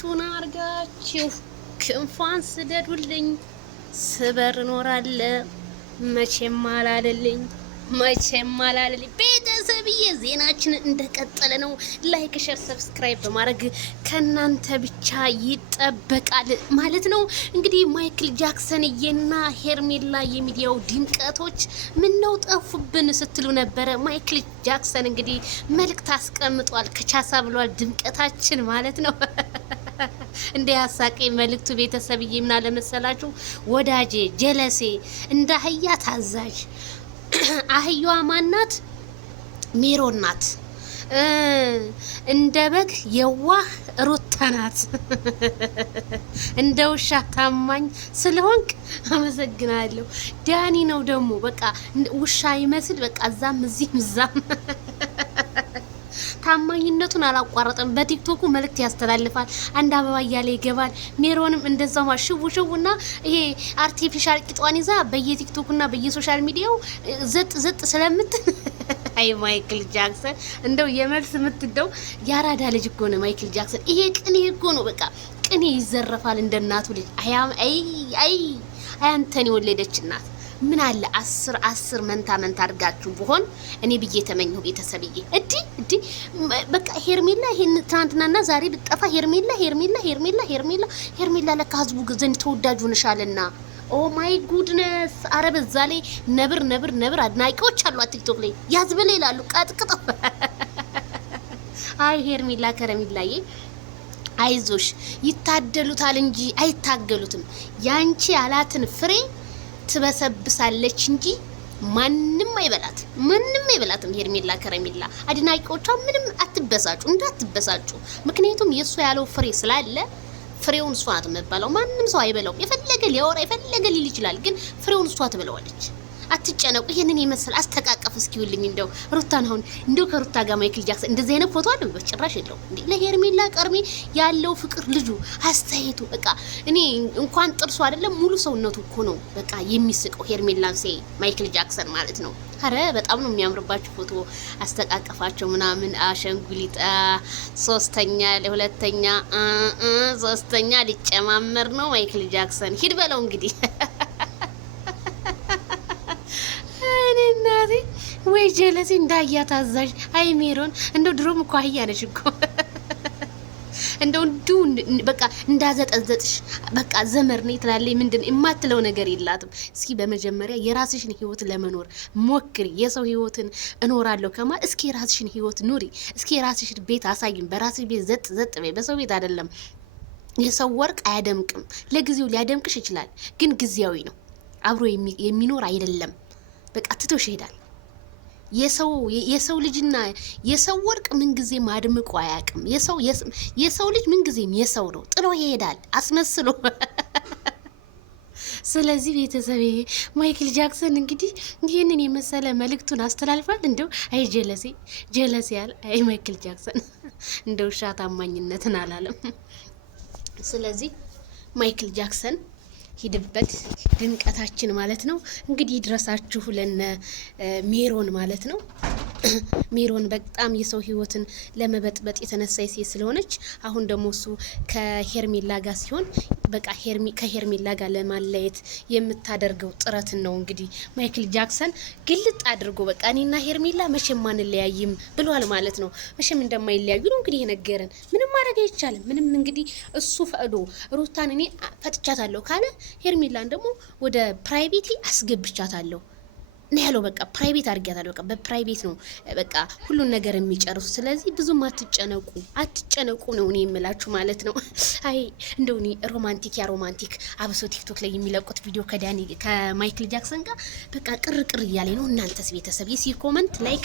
ቱና አርጋችሁ ክንፏን ስደዱልኝ ስበር እኖራለሁ መቼም አላለልኝ ቤተሰብዬ ዜናችንን እንደቀጠለ ነው። ላይክ ሼር ሰብስክራይብ በማድረግ ከናንተ ብቻ ይጠበቃል ማለት ነው። እንግዲህ ማይክል ጃክሰን እና ሄርሜላ የሚዲያው ድምቀቶች ምን ነው ጠፉብን ስትሉ ነበረ። ማይክል ጃክሰን እንግዲህ መልእክት አስቀምጧል። ከቻሳ ብሏል ድምቀታችን ማለት ነው። እንደ ያሳቀኝ መልእክቱ ቤተሰብዬ ምን አለ መሰላችሁ? ወዳጄ ጀለሴ እንደ አህያ ታዛዥ አህያዋ ማናት? ሜሮን ናት። እንደ በግ የዋህ ሩታ ናት። እንደ ውሻ ታማኝ ስለሆንክ አመሰግናለሁ። ዳኒ ነው ደግሞ በቃ ውሻ ይመስል በቃ እዛም እዚህም እዛም ታማኝነቱን አላቋረጠም። በቲክቶኩ መልእክት ያስተላልፋል። አንድ አበባ እያለ ይገባል። ሜሮንም እንደዛው ሽውና ይሄ አርቲፊሻል ቂጧን ይዛ በየቲክቶኩና በየሶሻል ሚዲያው ዘጥ ስለምት አይ ማይክል ጃክሰን እንደው የመልስ የምትደው ያራዳ ልጅ እኮ ነው ማይክል ጃክሰን። ይሄ ቅኔ እኮ ነው በቃ ቅኔ ይዘረፋል እንደናቱ ልጅ። አይ አንተን የወለደች እናት ምን አለ አስር መንታ አድርጋችሁ ብሆን እኔ ብዬ ተመኘሁ ቤተሰብዬ። እዲ በቃ ሄርሜላ ይሄን ትናንትናና ዛሬ ብትጠፋ ሄርሜላ ለካ ህዝቡ ዘንድ ተወዳጅ ሆነሻልና። ኦ ማይ ጉድነስ! አረ በዛ ላይ ነብር አድናቂዎች አሉ ቲክቶክ ላይ ያዝበለ ይላሉ ቀጥቅጠው። አይ ሄርሜላ ከረሜላዬ አይዞሽ፣ ይታደሉታል እንጂ አይታገሉትም። ያንቺ ያላትን ፍሬ ትበሰብሳለች እንጂ ማንም አይበላትም። ሄርሜላ ከረሜላ አድናቂዎቿ ምንም አትበሳጩ፣ እንዳትበሳጩ። ምክንያቱም የእሷ ያለው ፍሬ ስላለ ፍሬውን እሷ ናት የምትበላው። ማንም ሰው አይበላውም። የፈለገ ሊያወራ የፈለገ ሊል ይችላል፣ ግን ፍሬውን እሷ ትበላዋለች። አትጨነቁ። ይሄንን የመሰለ አስተቃቀፍ እስኪውልኝ እንደው ሩታን አሁን እንደው ከሩታ ጋር ማይክል ጃክሰን እንደዚህ አይነት ፎቶ አለ በጭራሽ የለውም እንዴ! ለሄርሜላ ቀርሜ ያለው ፍቅር ልጁ አስተያየቱ በቃ እኔ እንኳን ጥርሱ አይደለም ሙሉ ሰውነቱ እኮ ነው በቃ የሚስቀው ሄርሜላን ሴ ማይክል ጃክሰን ማለት ነው። አረ በጣም ነው የሚያምርባችሁ ፎቶ አስተቃቀፋቸው ምናምን። አሸንጉሊጣ ሶስተኛ ሊጨማመር ነው ማይክል ጃክሰን። ሂድ በለው እንግዲህ ወይ ጀለሴ እንዳያ ታዛዥ። አይ ሜሮን እንደው ድሮም እኮ አህያ ነሽ እኮ እንደው በቃ እንዳዘጠዘጥሽ በቃ ዘመር ነኝ ትላለች። ምንድን የማትለው ነገር የላትም። እስኪ በመጀመሪያ የራስሽን ህይወት ለመኖር ሞክሪ። የሰው ህይወትን እኖራለሁ ከማል እስኪ የራስሽን ህይወት ኑሪ። እስኪ የራስሽን ቤት አሳይም። በራስሽ ቤት ዘጥ በይ። በሰው ቤት አይደለም። የሰው ወርቅ አያደምቅም። ለጊዜው ሊያደምቅሽ ይችላል፣ ግን ጊዜያዊ ነው። አብሮ የሚኖር አይደለም። በቃ ትቶሽ ይሄዳል። የሰው ልጅና የሰው ወርቅ ምን ጊዜ አድምቆ አያውቅም። የሰው ልጅ ምን ጊዜም የሰው ነው፣ ጥሎ ይሄዳል አስመስሎ። ስለዚህ ቤተሰብ ማይክል ጃክሰን እንግዲህ ይህንን የመሰለ መልእክቱን አስተላልፏል። እንደው አይ ጀለሴ ያለ አይ ማይክል ጃክሰን እንደው ውሻ ታማኝነትን አላለም። ስለዚህ ማይክል ጃክሰን ሂድበት ድምቀታችን ማለት ነው። እንግዲህ ድረሳችሁ ለነ ሜሮን ማለት ነው። ሜሮን በጣም የሰው ህይወትን ለመበጥበጥ የተነሳ ሴት ስለሆነች አሁን ደግሞ እሱ ከሄርሜላ ጋር ሲሆን በቃ ከሄርሜላ ጋር ለማለየት የምታደርገው ጥረትን ነው እንግዲህ ማይክል ጃክሰን ግልጥ አድርጎ በቃ እኔና ሄርሜላ መቼም አንለያይም ብሏል ማለት ነው። መቼም እንደማይለያዩ ነው እንግዲህ የነገረን። ምንም ማድረግ አይቻልም። ምንም እንግዲህ እሱ ፈቅዶ ሩታን እኔ ፈትቻታለሁ ካለ ሄርሜላን ደግሞ ወደ ፕራይቬት አስገብቻታለሁ ነው ያለው። በቃ ፕራይቬት አድርጊያታለሁ። በቃ በፕራይቬት ነው በቃ ሁሉን ነገር የሚጨርሱ። ስለዚህ ብዙም አትጨነቁ ነው እኔ የምላችሁ ማለት ነው። አይ እንደው እኔ ሮማንቲክ አብሶ ቲክቶክ ላይ የሚለቁት ቪዲዮ ከማይክል ጃክሰን ጋር በቃ ቅር እያለኝ ነው። እናንተስ ቤተሰብ የሲ ኮመንት ላይክ